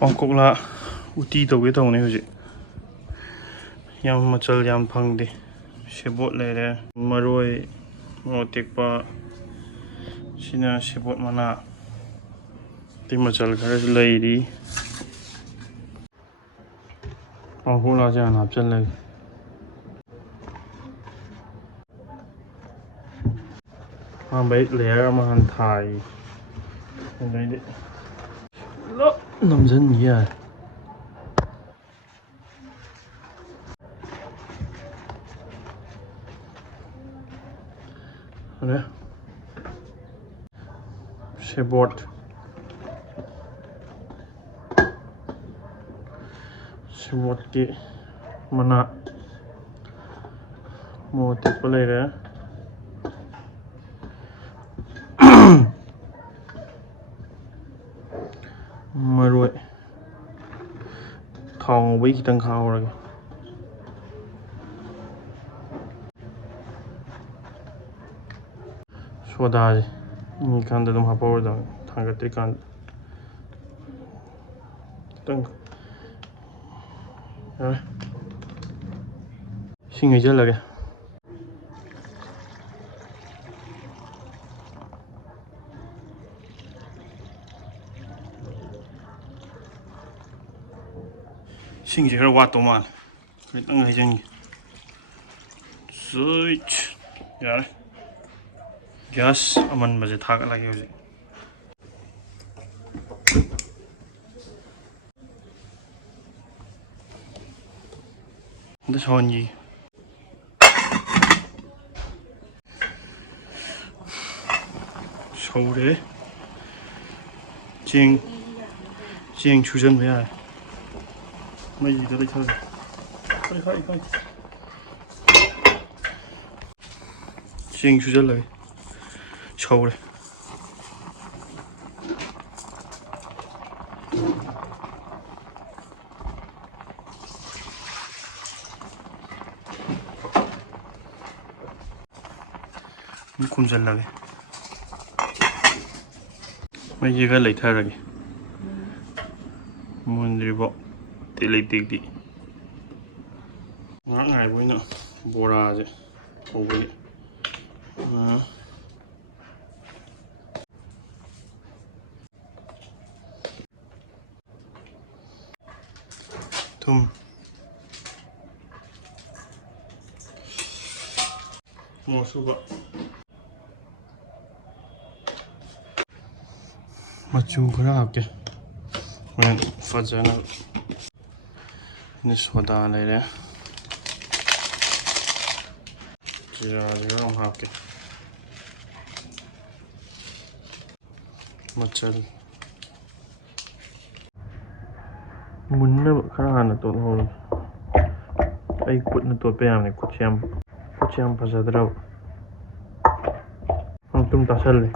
ꯄꯥꯡꯀꯣꯛꯂꯥ ꯎꯇꯤ ꯇꯧꯒꯦ ꯇꯧꯅꯤ ꯍꯧꯖꯤꯛ ꯌꯥꯝ ꯃꯆꯜ ꯌꯥꯝ ꯐꯪꯗꯦ ꯁꯦꯕꯣꯠ ꯂꯩꯔꯦ ꯃꯔꯣꯏ ꯃꯣꯔꯣꯛ ꯑꯇꯦꯛꯄ ꯁꯤꯅ ꯁꯦꯕꯣꯠ ꯃꯅꯥ ꯑꯇꯩ ꯃꯆꯜ ꯈꯔꯁꯨ ꯂꯩꯔꯤ ꯄꯥꯡꯀꯣꯛꯂꯥꯁꯦ ꯍꯥꯟꯅ ꯍꯥꯞꯆꯤꯜꯂꯒꯦ ꯑꯍꯥꯟꯕꯩ ꯂꯦꯌꯔ ꯑꯃ ꯍꯥꯟꯅ ꯊꯥꯏ ꯑꯗꯩꯗꯤ ꯄꯨꯂꯞ ꯅꯝꯁꯤꯟꯈꯤ ꯌꯥꯔꯦ ꯑꯗꯩ ꯁꯦꯕꯣꯠ ꯁꯦꯕꯣꯠꯀꯤ ꯃꯅꯥ ꯃꯣꯔꯣꯛ ꯑꯇꯦꯛꯄ ꯂꯩꯔꯦ ꯃꯔꯣꯏ ꯊꯥꯎ ꯉꯧꯕꯩ ꯈꯤꯇꯪ ꯈꯥꯛꯍꯧꯔꯒꯦ ꯁꯣꯗꯥꯁꯦ ꯏꯪꯉꯤꯀꯥꯟꯗ ꯑꯗꯨꯝ ꯍꯥꯞꯍꯧꯔꯗꯧꯅꯤ ꯊꯥꯡꯒꯠꯇ꯭ꯔꯤꯀꯥꯟꯗꯈꯤꯇꯪ ꯌꯥꯔꯦ ꯏꯁꯤꯡ ꯍꯩꯖꯤꯜꯂꯒꯦ ꯏꯁꯤꯡꯁꯦ ꯈꯔ ꯋꯥꯠꯇꯧ ꯃꯥꯜꯂꯦ ꯈꯤꯇꯪ ꯍꯩꯖꯤꯟꯒꯦ ꯌꯥꯔꯦ ꯒ꯭ꯌꯥꯁ ꯑꯃꯟꯕꯁꯦ ꯊꯥꯒꯠꯂꯒꯦ ꯍꯧꯖꯤꯛ ꯑꯝꯇ ꯁꯧꯍꯟꯈꯤꯒꯦ ꯁꯧꯔꯦ ꯆꯦꯡ ꯁꯨꯖꯟꯕ ꯌꯥꯔꯦ ꯃꯩꯁꯤꯗ ꯂꯩꯊꯔꯦ ꯆꯦꯡ ꯁꯨꯖꯜꯂꯒꯦ ꯁꯧꯔꯦ ꯈꯨꯝꯖꯤꯜꯂꯒꯦ ꯃꯩꯁꯦ ꯈꯔ ꯂꯩꯊꯔꯒꯦ ꯃꯨꯟꯗ꯭ꯔꯤꯕꯣ ꯇꯦꯛꯂꯤ ꯇꯦꯛꯂꯤ ꯉꯥꯏꯍꯥꯛ ꯉꯥꯏꯕ ꯑꯣꯏꯅ ꯕꯣꯔꯥꯁꯦ ꯍꯧꯕꯒꯤ ꯊꯨꯝ ꯃꯣꯔꯣꯛ ꯑꯁꯨꯕ ꯃꯆꯨ ꯈꯔ ꯍꯥꯞꯀꯦ ꯍꯣꯔꯦꯟ ꯐꯖꯅꯕ ꯁꯣꯗꯥ ꯂꯩꯔꯦ ꯖꯤꯔꯥꯁꯦ ꯈꯔ ꯑꯃꯨꯛ ꯍꯥꯞꯀꯦ ꯃꯆꯜ ꯃꯨꯟꯅꯕ ꯈꯔ ꯍꯥꯟꯅ ꯇꯣꯠꯍꯧꯔꯒꯦ ꯑꯩ ꯈꯨꯠꯅ ꯇꯣꯠꯄ ꯌꯥꯕꯅꯦ ꯈꯨꯠꯁꯦ ꯌꯥꯝ ꯐꯖꯗ꯭ꯔꯕ ꯑꯃꯨꯛꯇꯨꯝ ꯇꯥꯁꯜꯂꯦ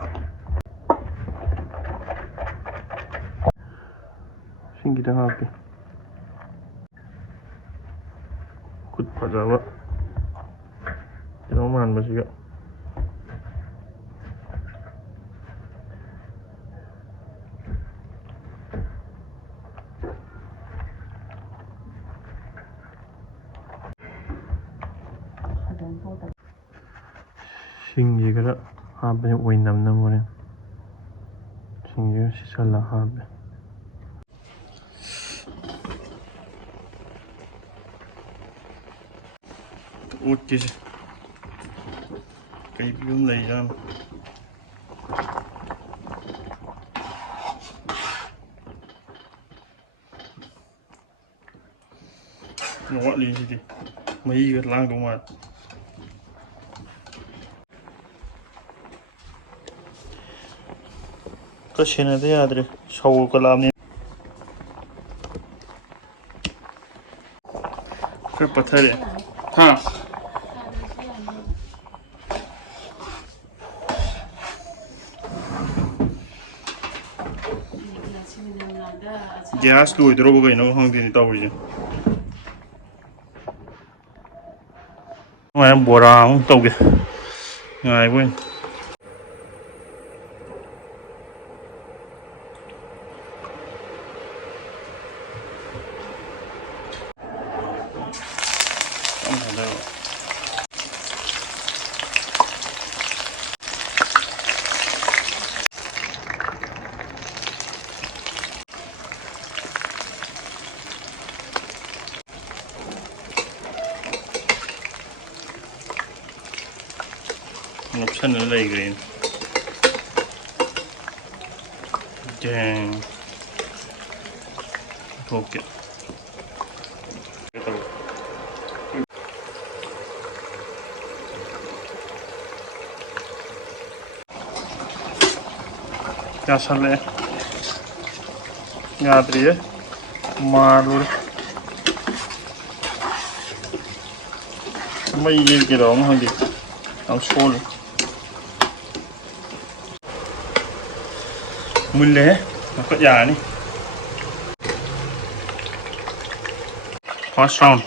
ꯏꯁꯤꯡ ꯈꯤꯇꯪ ꯍꯥꯞꯀꯦ ꯈꯨꯠ ꯐꯖꯕ ꯀꯩꯅꯣ ꯃꯥꯟꯕꯁꯤꯒ ꯁꯤꯡꯁꯤ ꯈꯔ ꯍꯥꯞꯄꯁꯦ ꯑꯣꯏꯅꯝꯅꯕ ꯍꯣꯔꯦꯟ ꯁꯤꯡꯁꯤ ꯁꯤꯁꯜꯂꯒ ꯍꯥꯞꯄꯦ ꯎꯠꯀꯤꯁꯦ ꯀꯩ ꯐꯤꯕꯝ ꯂꯩꯖꯥꯠꯅꯣ ꯋꯥꯠꯂꯤ ꯁꯤꯗꯤ ꯃꯍꯤꯒ ꯂꯥꯡꯗꯧ ꯃꯥꯜꯂꯦ ꯈꯔ ꯁꯦꯟꯅꯗ ꯌꯥꯗ꯭ꯔꯦ ꯁꯧꯒꯠꯂꯛꯑꯕꯅꯤꯈꯔ ꯄꯠꯊꯔꯛꯑꯦ ꯍꯥ ꯒ꯭ꯌꯥꯁ ꯂꯣꯏꯗ꯭ꯔꯣꯕ ꯀꯩꯅꯣ ꯈꯪꯗꯦꯅꯦ ꯇꯧꯔꯤꯁꯦ ꯁꯨꯃꯥꯏꯅ ꯕꯣꯔꯥ ꯑꯃꯨꯛ ꯇꯧꯒꯦ ꯉꯥꯏꯕ ꯑꯣꯏꯅ option là green dang okay क्या चल रहा है याद रही है मालूर मैं ये गिराऊँ होगी अब छोड़ मुल्ले है तो यार नहीं first round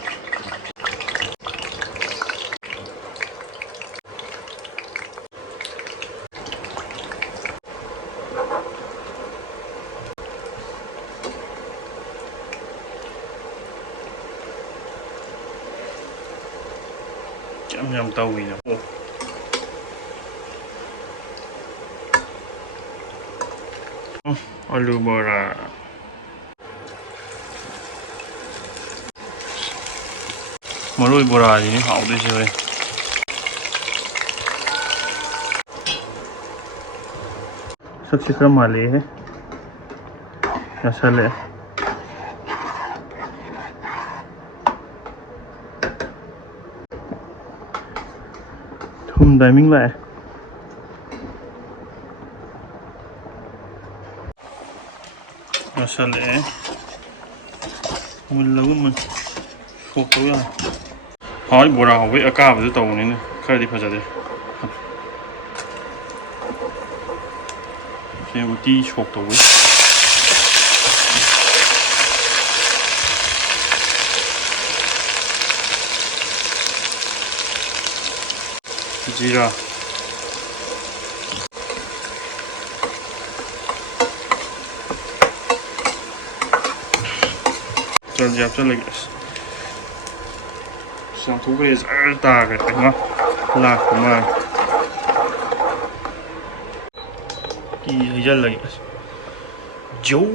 Nhầm tàu gì nữa Alu Bora Marui Bora thì hậu đi chơi Sắc xích ra mà lê hết Nhà xa lệ Thùng đáy mình lại Nhà xa lệ Mình lâu mình Khổ tối à Hỏi Bora với Ukabi với tàu này Khai đi phải ra đây Thì Utti khổ tối Jira Chal jab chal lagi Sang thú cái này ta cái này là của mà kỳ rất là dấu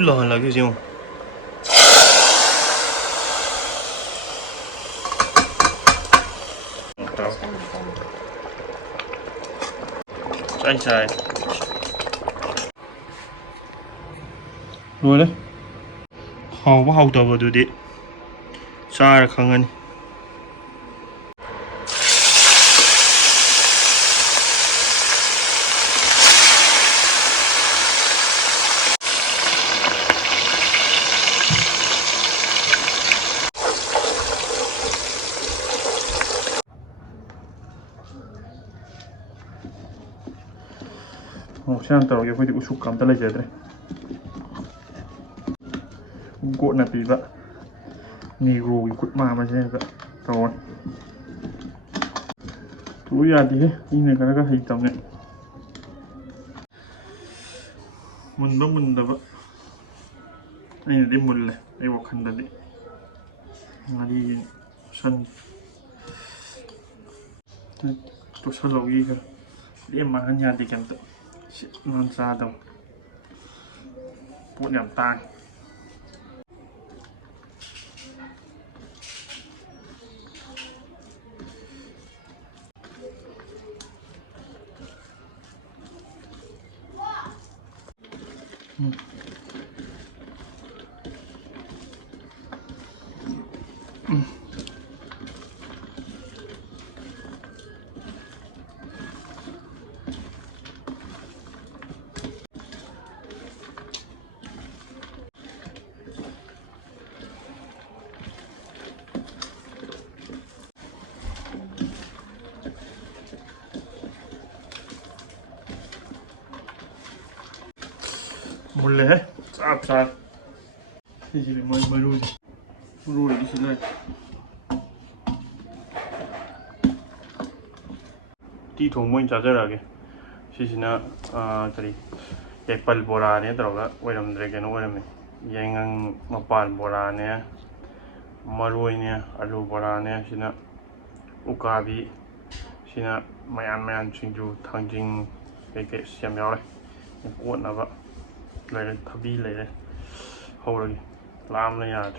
là cái gì không sai rồi đấy hầu tàu vào được đi sai là không anh Sang tàu cái phải usuk cảm ta lấy rồi đấy, gỗ là bị vậy, negro cút mà thế vậy, rồi, túi ra đi, ini cái hitam này, mình đó vậy, ini đi mul này, đi vào khăn đây, đi sân, tôi sân lâu gì cả, đi mà ăn nhà thì cảm tự non ra đâu bộ nhảm tai mulai saat di sini baru di sini di Thongba charger lagi sini tadi Apple Bora ni terus orang mereka ni orang ni yang mapal Bora ni Marui ni alu Bora ni sini Ukabi sini mayan Singju Thongba kayak siam jauh kuat apa lại thà bi lại Haore làm này à